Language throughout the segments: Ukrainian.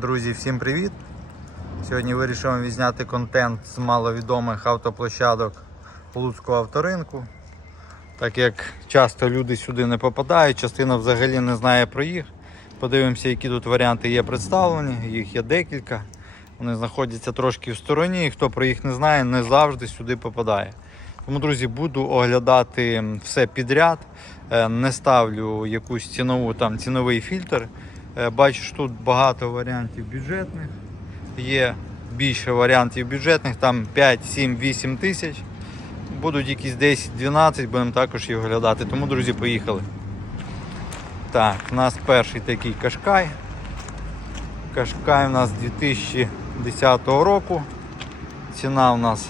Друзі, всім привіт! Сьогодні вирішив вам відзняти контент з маловідомих автоплощадок Луцького авторинку. Так як часто люди сюди не попадають, частина взагалі не знає про їх. Подивимося, які тут варіанти є представлені, їх є декілька. Вони знаходяться трошки в стороні, і хто про їх не знає, не завжди сюди попадає. Тому, друзі, буду оглядати все підряд. Е, Не ставлю якусь цінову там ціновий фільтр. Е, Бачу, тут багато варіантів бюджетних. Є більше варіантів бюджетних, там 5, 7, 8 тисяч. Будуть якісь 10-12, будемо також їх оглядати. Тому, друзі, поїхали. Так, у нас перший такий кашкай. Кашкай у нас 2010 року. Ціна у нас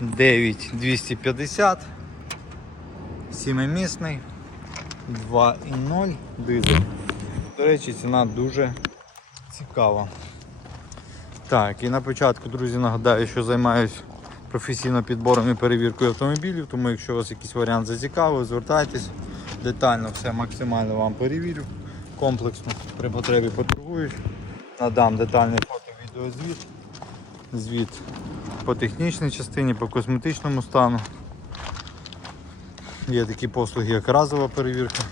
9250. Сімимісний. 2,0 дизель. До речі, ціна дуже цікава. Так, і на початку, друзі, нагадаю, що займаюся професійно підбором і перевіркою автомобілів, тому якщо у вас якийсь варіант зацікавив, звертайтесь. Детально все максимально вам перевірю. Комплексно при потребі поторгуюсь. Надам детальний фото-відеозвіт. Звіт по технічній частині, по косметичному стану. Є такі послуги, як разова перевірка,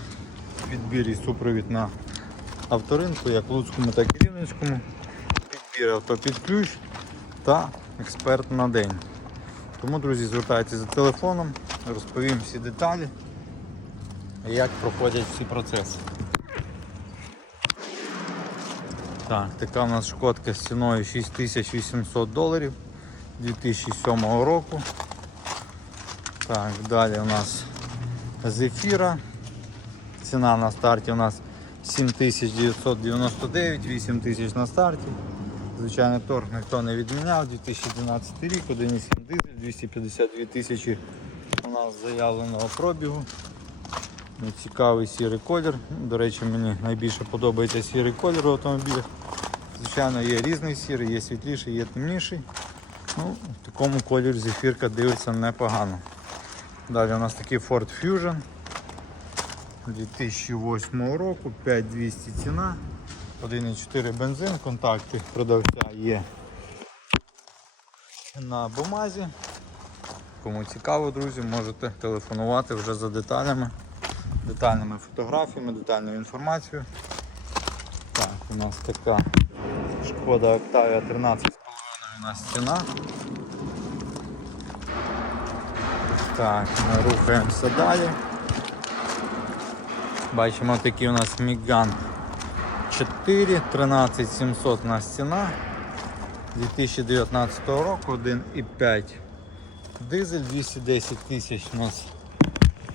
підбір і супровід на авторинку, як Луцькому, так і Рівненському. Підбір авто під ключ та експерт на день. Тому, друзі, звертайтеся за телефоном, розповім всі деталі, як проходять всі процеси. Так, така у нас шкодка з ціною 6800 доларів 2007 року. Так, далі у нас зефіра. Ціна на старті у нас 7999, 8000 на старті. Звичайно, торг ніхто не відміняв. 2012 рік, 1,7 дизель, 252 тисячі у нас заявленого пробігу. Ну, Цікавий сірий колір. До речі, мені найбільше подобається сірий колір у автомобілях. Звичайно, є різний сірий, є світліший, є темніший. Ну, в такому кольорі зефірка дивиться непогано. Далі у нас такий Ford Fusion 2008 року, 5200 ціна, 1,4 бензин, контакти продавця є на бумазі. Кому цікаво, друзі, можете телефонувати вже за деталями, детальними фотографіями, детальною інформацією. Так, у нас така шкода Octavia 13,5 у нас ціна. Так, ми рухаємося далі. Бачимо такий у нас Міган 4, 13700 у нас ціна. 2019 року 1,5 дизель, 210 тисяч у нас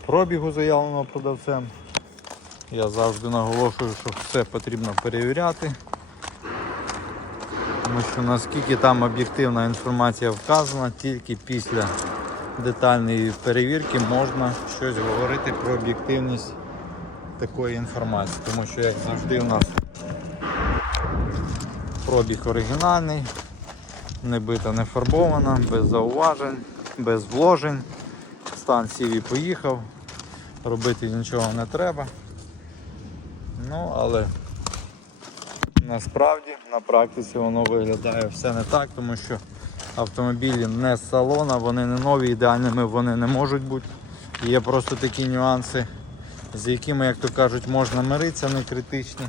пробігу заявленого продавцем. Я завжди наголошую, що все потрібно перевіряти. Тому що наскільки там об'єктивна інформація вказана, тільки після детальної перевірки можна щось говорити про об'єктивність такої інформації. Тому що, як завжди, у нас пробіг оригінальний, не бита, не фарбована, без зауважень, без вложень. Стан сів і поїхав, робити нічого не треба. Ну, але насправді на практиці воно виглядає все не так, тому що автомобілі не з салона, вони не нові, ідеальними вони не можуть бути. Є просто такі нюанси, з якими, як то кажуть, можна миритися, не критичні.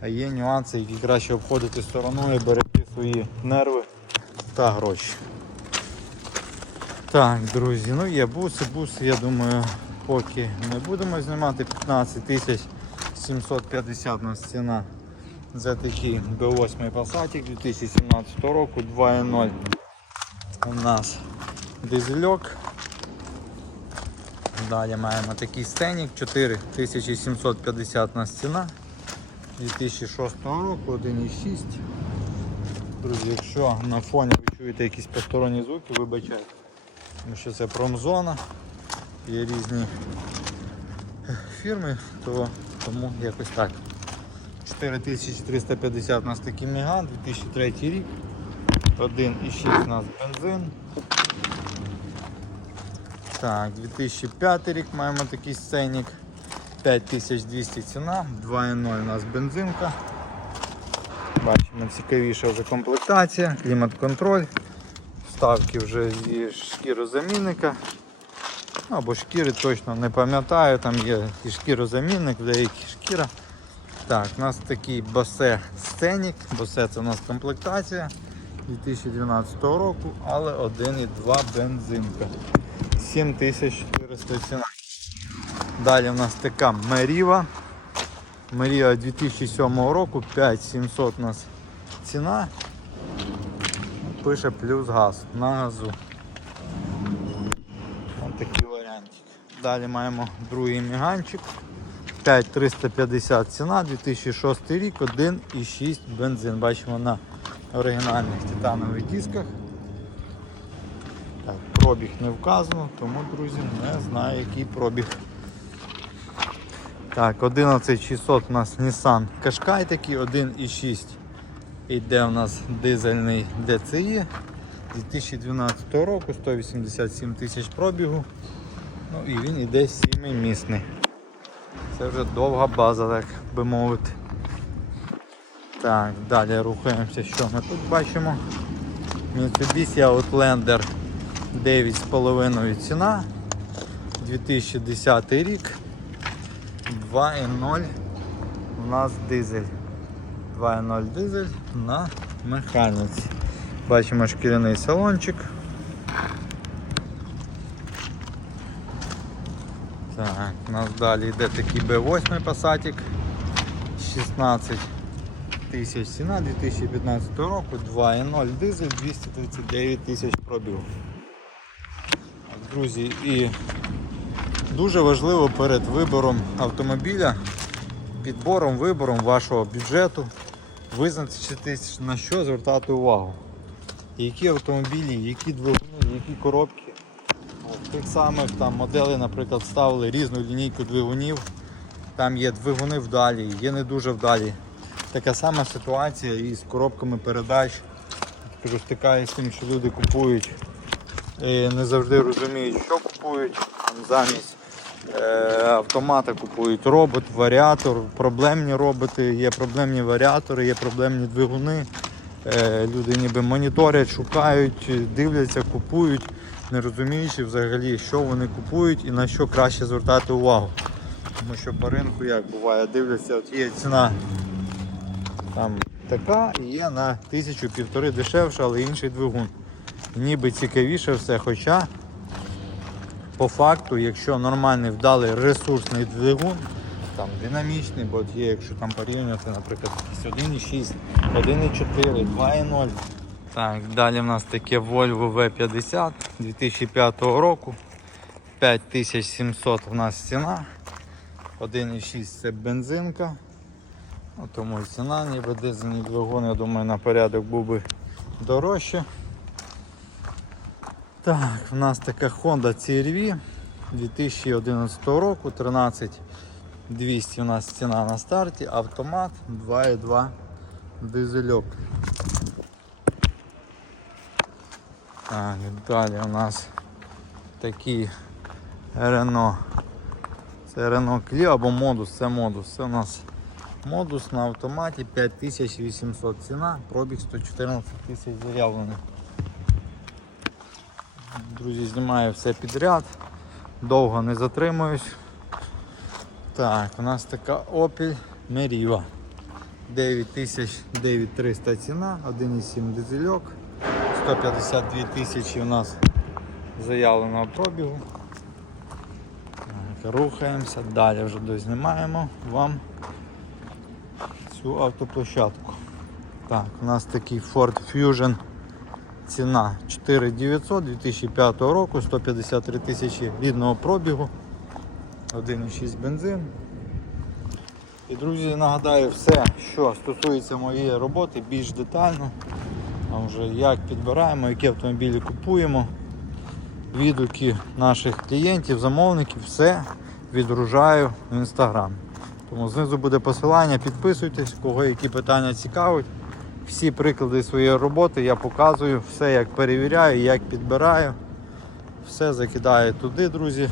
А є нюанси, які краще обходити стороною, берегти свої нерви та гроші. Так, друзі, ну є буси, буси, я думаю, поки не будемо знімати 15 тисяч 750 у нас ціна за такий B8 Passat 2017 року 2.0 у нас дизельок. Далі маємо такий стенік 4750 у нас ціна 2006 року 1.6. Друзі, якщо на фоні ви чуєте якісь посторонні звуки, вибачайте. Тому що це промзона, є різні фірми, то тому якось так. 4350 у нас такий Меган, 2003 рік, 1,6 у нас бензин. Так, 2005 рік маємо такий сценік, 5200 ціна, 2,0 у нас бензинка. Бачимо, цікавіша вже комплектація, клімат-контроль, вставки вже зі шкірозамінника. Ну, Або шкіри точно не пам'ятаю, там є і шкірозамінник, деякі шкіра. Так, у нас такий Bose Scenic, Bose це у нас комплектація 2012 року, але 1,2 бензинка. 7400 ціна. Далі у нас така Meriva. Meriva 2007 року, 5700 у нас ціна. Пише плюс газ на газу. Ось такий варіантик. Далі маємо другий міганчик. 5350 ціна, 2006 рік, 1,6 бензин. Бачимо на оригінальних титанових дисках. Пробіг не вказано, тому, друзі, не знаю, який пробіг. Так, 11600 у нас Nissan Qashqai такий, 1,6. Іде у нас дизельний DCI 2012 року, 187 тисяч пробігу. Ну і він іде 7-місний. Це вже довга база, так би мовити. Так, далі рухаємося, що ми тут бачимо. Mitsubishi Outlander 9,5 ціна. 2010 рік. 2,0 у нас дизель. 2,0 дизель на механіці. Бачимо шкіряний салончик. Так, у нас далі йде такий B8 Passat 16 тисяч ціна 2015 року, 2,0 дизель, 239 тисяч пробігу. Друзі, і дуже важливо перед вибором автомобіля, підбором, вибором вашого бюджету, визначитись на що звертати увагу. Які автомобілі, які двигуни, які коробки. Тих самих там моделей, наприклад, ставили різну лінійку двигунів. Там є двигуни вдалі, є не дуже вдалі. Така сама ситуація і з коробками передач. Кажу, стикаюся з тим, що люди купують і не завжди розуміють, що купують. Там замість е, автомата купують робот, варіатор, проблемні роботи, є проблемні варіатори, є проблемні двигуни. Е, люди ніби моніторять, шукають, дивляться, купують, не розуміючи взагалі, що вони купують і на що краще звертати увагу. Тому що по ринку як буває, дивляться, от є ціна там така і є на тисячу півтори дешевше, але інший двигун. Ніби цікавіше все, хоча по факту, якщо нормальний вдалий ресурсний двигун, там динамічний, бо є, якщо там порівнювати, наприклад, 1,6, 1,4, 2,0. Так, далі в нас таке Volvo V50 2005 року. 5700 у нас ціна. 1,6 це бензинка. Ну, тому ціна ніби дизельний двигун, я думаю, на порядок був би дорожче. Так, у нас така Honda CR-V 2011 року, 13200 у нас ціна на старті, автомат 2,2 дизельок. Так, далі у нас такі Renault. Це Renault Clio або модус, це модус. Це у нас модус на автоматі 5800 ціна, пробіг 114 тисяч заявлений. Друзі, знімаю все підряд, довго не затримуюсь. Так, у нас така Opel Meriva. 9900 ціна, 1,7 дизельок, 152 тисячі у нас заявленого пробігу. Так, рухаємося, далі вже дознімаємо вам цю автоплощадку. Так, у нас такий Ford Fusion. Ціна 4900 2005 року, 153 тисячі рідного пробігу, 1,6 бензин. І друзі, нагадаю все, що стосується моєї роботи більш детально. А вже як підбираємо, які автомобілі купуємо, відгуки наших клієнтів, замовників, все відгружаю в інстаграм. Тому знизу буде посилання, підписуйтесь, кого які питання цікавить. Всі приклади своєї роботи я показую, все як перевіряю, як підбираю. Все закидаю туди, друзі.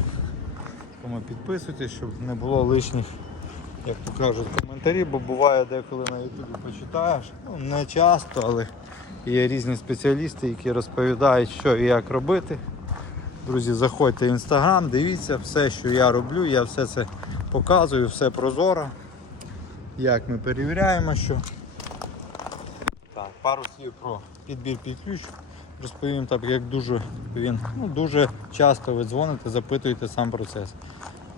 Тому підписуйтесь, щоб не було лишніх як то кажуть, коментарі, бо буває деколи на ютубі почитаєш. Ну, не часто, але є різні спеціалісти, які розповідають, що і як робити. Друзі, заходьте в інстаграм, дивіться все, що я роблю, я все це показую, все прозоро. Як ми перевіряємо, що. Пару слів про підбір під ключ. Розповім так, як дуже він ну, дуже часто ви дзвоните, запитуєте сам процес.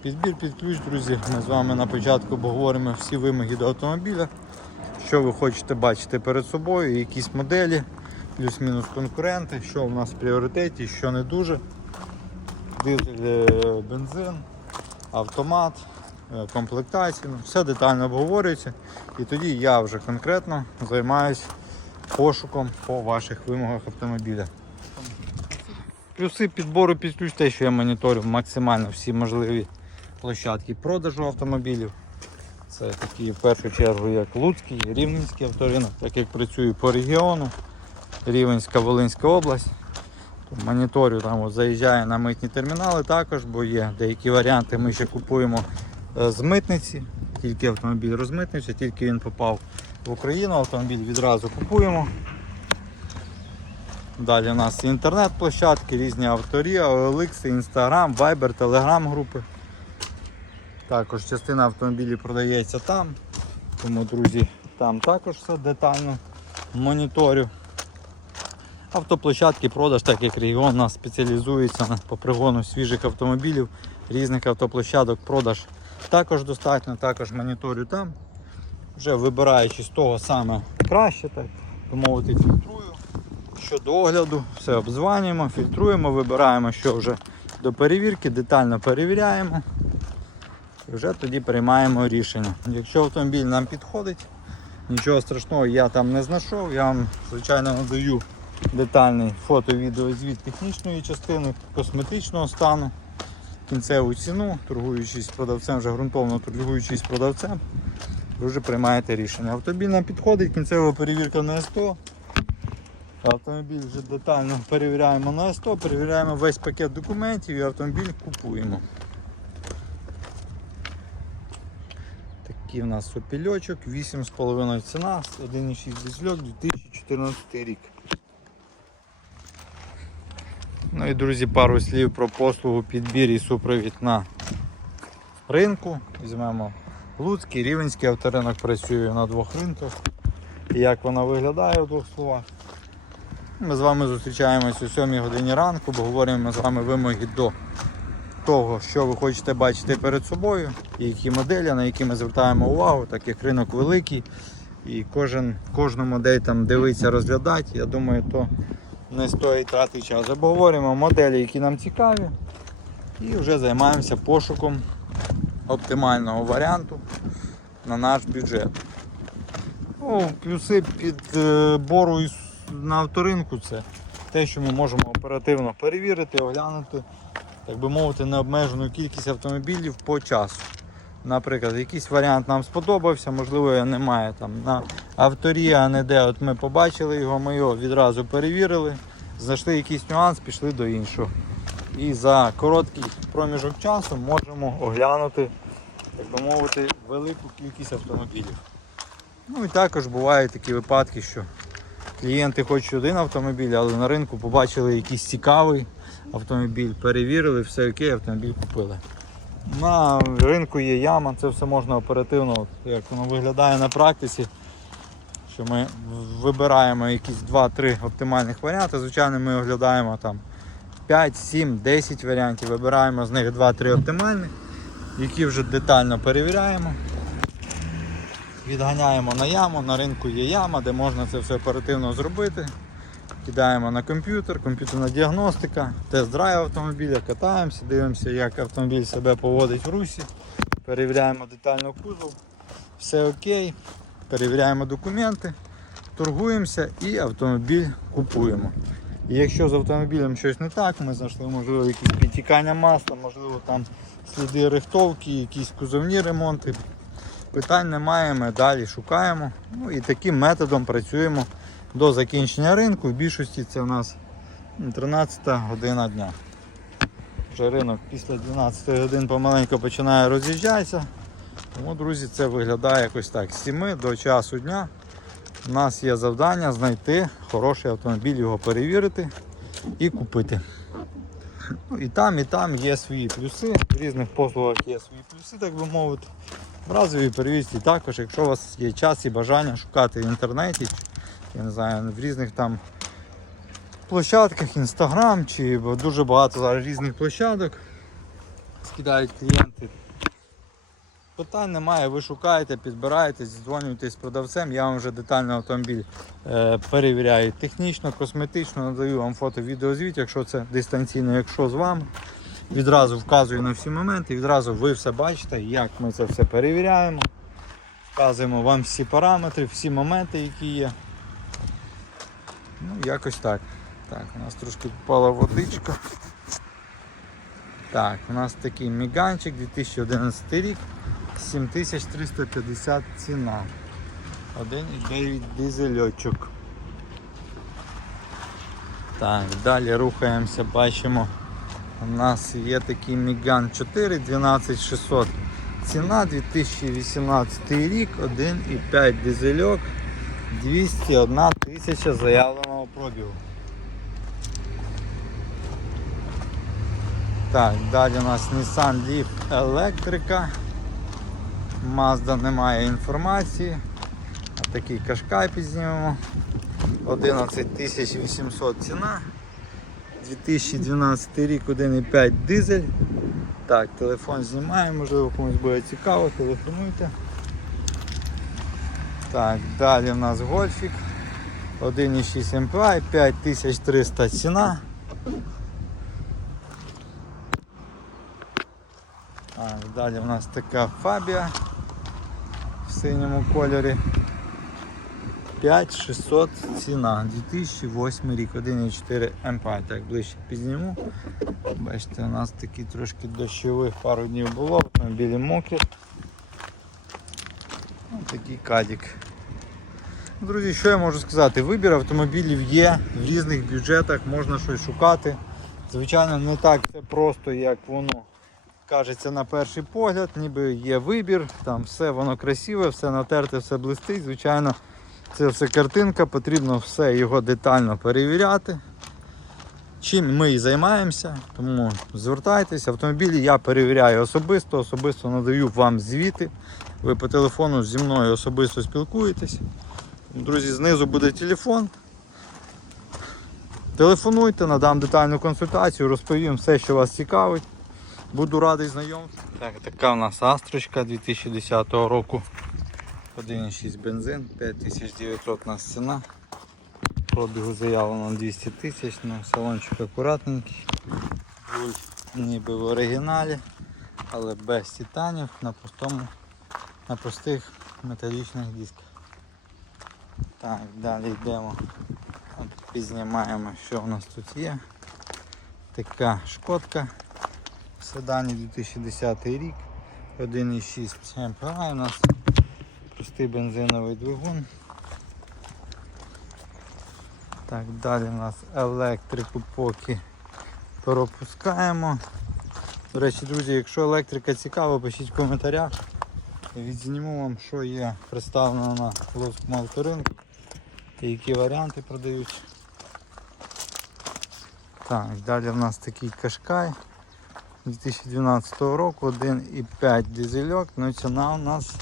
Підбір під ключ, друзі, ми з вами на початку обговоримо всі вимоги до автомобіля, що ви хочете бачити перед собою, якісь моделі, плюс-мінус конкуренти, що в нас в пріоритеті, що не дуже. Дизель, е, бензин, автомат, е, комплектація, ну, все детально обговорюється. І тоді я вже конкретно займаюся пошуком по ваших вимогах автомобіля. Плюси підбору під те, що я моніторю максимально всі можливі площадки продажу автомобілів. Це такі в першу чергу як Луцький, Рівненський авторинок, так як працюю по регіону, Рівенська, Волинська область. То Моніторю там от, заїжджаю на митні термінали також, бо є деякі варіанти. Ми ще купуємо е, з митниці, тільки автомобіль розмитнився, тільки він попав в Україну, автомобіль відразу купуємо. Далі у нас інтернет-площадки, різні авторі, OLX, Instagram, Viber, Telegram групи. Також частина автомобілів продається там. Тому, друзі, там також все детально моніторю. Автоплощадки, продаж, так як регіон у нас спеціалізується по пригону свіжих автомобілів, різних автоплощадок, продаж також достатньо, також моніторю там. Вже вибираючи з того саме краще, так мовити, фільтрую. Щодо огляду, все обзванюємо, фільтруємо, вибираємо, що вже до перевірки, детально перевіряємо. І вже тоді приймаємо рішення. Якщо автомобіль нам підходить, нічого страшного я там не знайшов, я вам звичайно надаю детальний фото-відео звіт технічної частини, косметичного стану, кінцеву ціну, торгуючись продавцем, вже ґрунтовно торгуючись продавцем, ви вже приймаєте рішення. Автомобіль нам підходить, кінцева перевірка на СТО. Автомобіль вже детально перевіряємо на СТО, перевіряємо весь пакет документів і автомобіль купуємо. Такий в нас опільочок, 8,5 ціна, 1,6 дизельок, 2014 рік. Ну і друзі, пару слів про послугу підбір і супровід на ринку. Візьмемо Луцький, Рівенський авторинок працює на двох ринках. Як вона виглядає в двох словах. Ми з вами зустрічаємося о 7 годині ранку, бо говоримо з вами вимоги до того, що ви хочете бачити перед собою, і які моделі, на які ми звертаємо увагу, так як ринок великий. І кожен, кожну модель там дивитися, розглядати, я думаю, то не стоїть трати час. Обговорюємо моделі, які нам цікаві, і вже займаємося пошуком оптимального варіанту на наш бюджет. Ну, плюси підбору із- на авторинку це те, що ми можемо оперативно перевірити, оглянути, так би мовити, необмежену кількість автомобілів по часу. Наприклад, якийсь варіант нам сподобався, можливо, немає там на авторі, а не де. От ми побачили його, ми його відразу перевірили, знайшли якийсь нюанс, пішли до іншого. І за короткий проміжок часу можемо оглянути, так би мовити, велику кількість автомобілів. Ну і також бувають такі випадки, що клієнти хочуть один автомобіль, але на ринку побачили якийсь цікавий автомобіль, перевірили, все окей, автомобіль купили. На ринку є яма, це все можна оперативно, як воно виглядає на практиці. Що ми вибираємо якісь 2-3 оптимальних варіанти. Звичайно, ми оглядаємо там 5, 7, 10 варіантів, вибираємо з них 2-3 оптимальних, які вже детально перевіряємо. Відганяємо на яму, на ринку є яма, де можна це все оперативно зробити. Кидаємо на комп'ютер, комп'ютерна діагностика, тест-драйв автомобіля, катаємося, дивимося, як автомобіль себе поводить в русі, перевіряємо детально кузов, все окей, перевіряємо документи, торгуємося і автомобіль купуємо. І якщо з автомобілем щось не так, ми знайшли, можливо, якісь підтікання масла, можливо, там сліди рихтовки, якісь кузовні ремонти. Питань немає, ми далі шукаємо. Ну і таким методом працюємо до закінчення ринку. В більшості це у нас 13 година дня. Вже ринок після 12 годин помаленьку починає роз'їжджатися. Тому, друзі, це виглядає якось так. З 7 до часу дня у нас є завдання знайти хороший автомобіль, його перевірити і купити. Ну, і там, і там є свої плюси. В різних послугах є свої плюси, так би мовити. В разовій перевізці також, якщо у вас є час і бажання шукати в інтернеті, я не знаю, в різних там площадках, інстаграм чи дуже багато зараз різних площадок скидають клієнти. Питань немає, ви шукаєте, підбираєте, зідзвонюєтесь з продавцем, я вам вже детально автомобіль е, перевіряю технічно, косметично, надаю вам фото відеозвіт, якщо це дистанційно, якщо з вами. Відразу вказую на всі моменти, відразу ви все бачите, як ми це все перевіряємо. Вказуємо вам всі параметри, всі моменти, які є. Ну, якось так. Так, у нас трошки впала водичка. Так, у нас такий міганчик 2011 рік, 7350 ціна. 1,9 дизельочок. Так, далі рухаємося, бачимо. У нас є такий Міган 4 12600. Ціна 2018 рік, 1,5 дизельок, 201 тисяча заявленого пробігу. Так, далі у нас Nissan Leaf електрика. Mazda немає інформації. А такий кашкай підзнімемо. 11800 ціна. 2012 рік 1,5 дизель. Так, телефон знімаємо, можливо комусь буде цікаво, телефонуйте. Так, далі у нас гольфік. 1,6 MPI, 5300 ціна. Так, далі у нас така фабія в синьому кольорі. 5600 ціна, 2008 рік, 1,4 MPI, так ближче підзніму. Бачите, у нас такий трошки дощових пару днів було, автомобілі мокрі. Ось такий кадік. Друзі, що я можу сказати? Вибір автомобілів є в різних бюджетах, можна щось шукати. Звичайно, не так все просто, як воно кажеться на перший погляд, ніби є вибір, там все воно красиве, все натерте, все блистить. Звичайно, це все картинка, потрібно все його детально перевіряти. Чим ми і займаємося, тому звертайтеся, автомобілі я перевіряю особисто, особисто надаю вам звіти. Ви по телефону зі мною особисто спілкуєтесь. Друзі, знизу буде телефон. Телефонуйте, надам детальну консультацію, розповім все, що вас цікавить. Буду радий знайомству. Так, така у нас астрочка 2010 року. 1,6 бензин, 5900 у нас ціна. Пробігу заявлено 200 тисяч, ну, салончик акуратненький. Руль ніби в оригіналі, але без титанів на простому, на простих металічних дисках. Так, далі йдемо. От що у нас тут є. Така шкодка седані 2010 рік. 1,6 МПА у нас простий бензиновий двигун. Так, далі у нас електрику поки пропускаємо. До речі, друзі, якщо електрика цікава, пишіть в коментарях. Відзніму вам, що є представлено на Луцькому авторинку і які варіанти продають. Так, далі в нас такий кашкай 2012 року, 1,5 дизельок, ну ціна у нас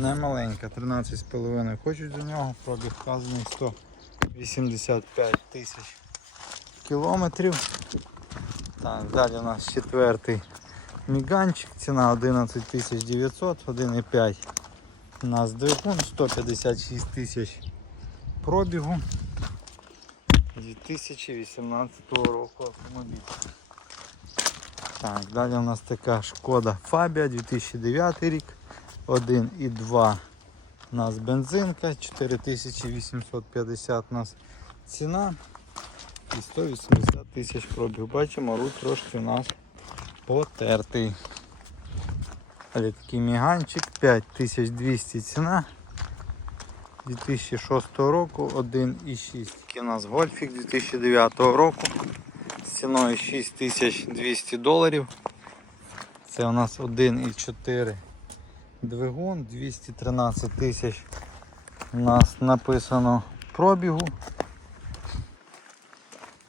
не маленька, 13,5 хочуть за нього, пробіг вказаний 185 тисяч кілометрів. Так, далі у нас четвертий міганчик, ціна 11 900, 1,5 у нас двигун, 156 тисяч пробігу 2018 року автомобіль. Так, далі у нас така шкода Фабія 2009 рік, 1,2 у нас бензинка, 4850 у нас ціна і 180 тисяч пробіг. Бачимо, руль трошки у нас потертий. Далі такий міганчик, 5200 ціна. 2006 року 1,6. Такий у нас гольфік 2009 року ціною 6200 доларів. Це у нас 1,4 двигун 213 тисяч. У нас написано пробігу.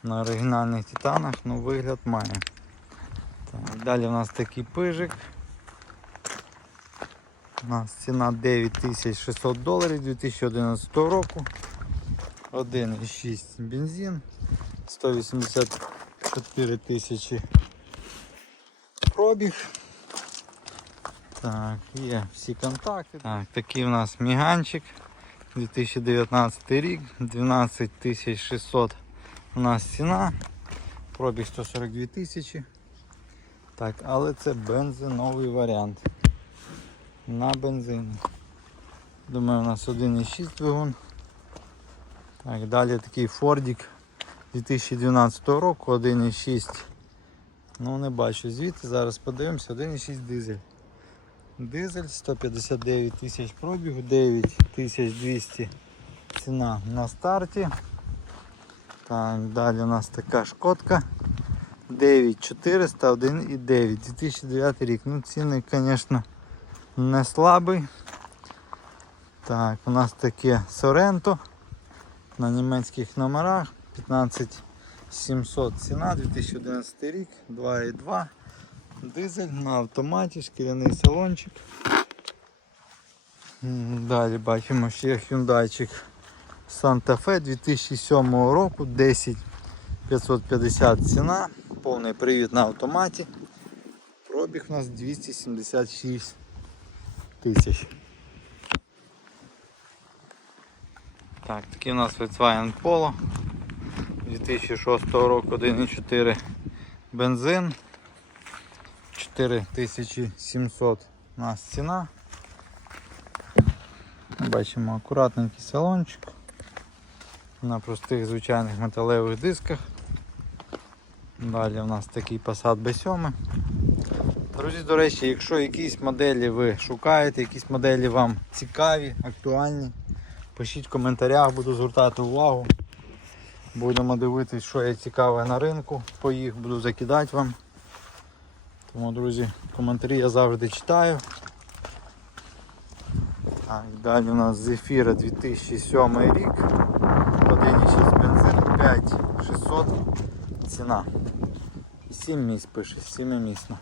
На оригінальних титанах, ну вигляд має. Так, далі у нас такий пижик. У нас ціна 9600 доларів 2011 року. 1,6 бензин, 184 тисячі пробіг. Так, є всі контакти. Так, такий у нас міганчик. 2019 рік, 12600 у нас ціна. Пробіг 142 тисячі. Так, але це бензиновий варіант. На бензині. Думаю, у нас 1,6 двигун. Так, далі такий Фордік 2012 року, 1,6. Ну не бачу звідти, зараз подивимося, 1,6 дизель. Дизель 159 тисяч пробігу, 9200 ціна на старті. Так, далі у нас така шкодка. 9400, 1,9, 2009 рік. Ну ціни, звісно, не слабий. Так, у нас таке Соренто на німецьких номерах 15700 ціна, 2011 рік, 2,2. Дизель на автоматі, шкіряний салончик. Далі бачимо ще Hyundai Santa Fe 2007 року, 10550 ціна, повний привід на автоматі. Пробіг у нас 276 тисяч. Так, такий у нас Volkswagen Polo 2006 року 1,4 бензин. 4700 у нас ціна. Бачимо акуратненький салончик на простих звичайних металевих дисках. Далі у нас такий Passat B7. Друзі, до речі, якщо якісь моделі ви шукаєте, якісь моделі вам цікаві, актуальні, пишіть в коментарях, буду звертати увагу. Будемо дивитися, що є цікаве на ринку, по їх буду закидати вам. Тому, друзі, коментарі я завжди читаю. Так, далі у нас Зефіра 2007 рік. 1,6 бензин, 5600 ціна. 7 місць пише, 7 місна.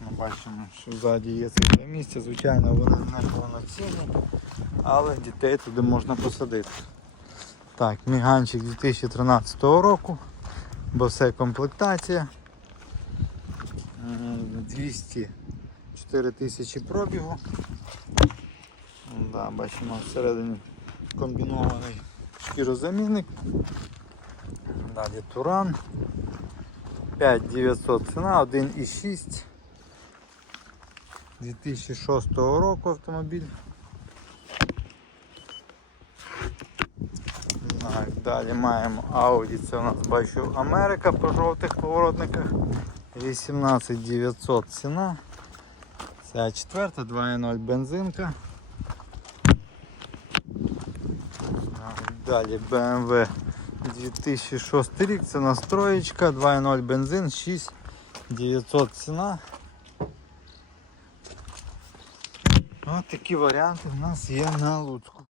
Ми бачимо, що ззаді є це для місця, звичайно вони не повноцінні, але дітей туди можна посадити. Так, міганчик 2013 року бо все комплектація. 204 тисячі пробігу. Да, бачимо всередині комбінований шкірозамінник. Далі Туран. 5900 ціна, 1,6 2006 року автомобіль. Так, далі маємо Audi, це у нас бачу Америка по жовтих поворотниках. 18900 ціна. Ця четверта, 2.0 бензинка. Далі BMW 2006 рік, це настроєчка, 2.0 бензин, 6900 ціна. Ось такі варіанти у нас є на Луцьку.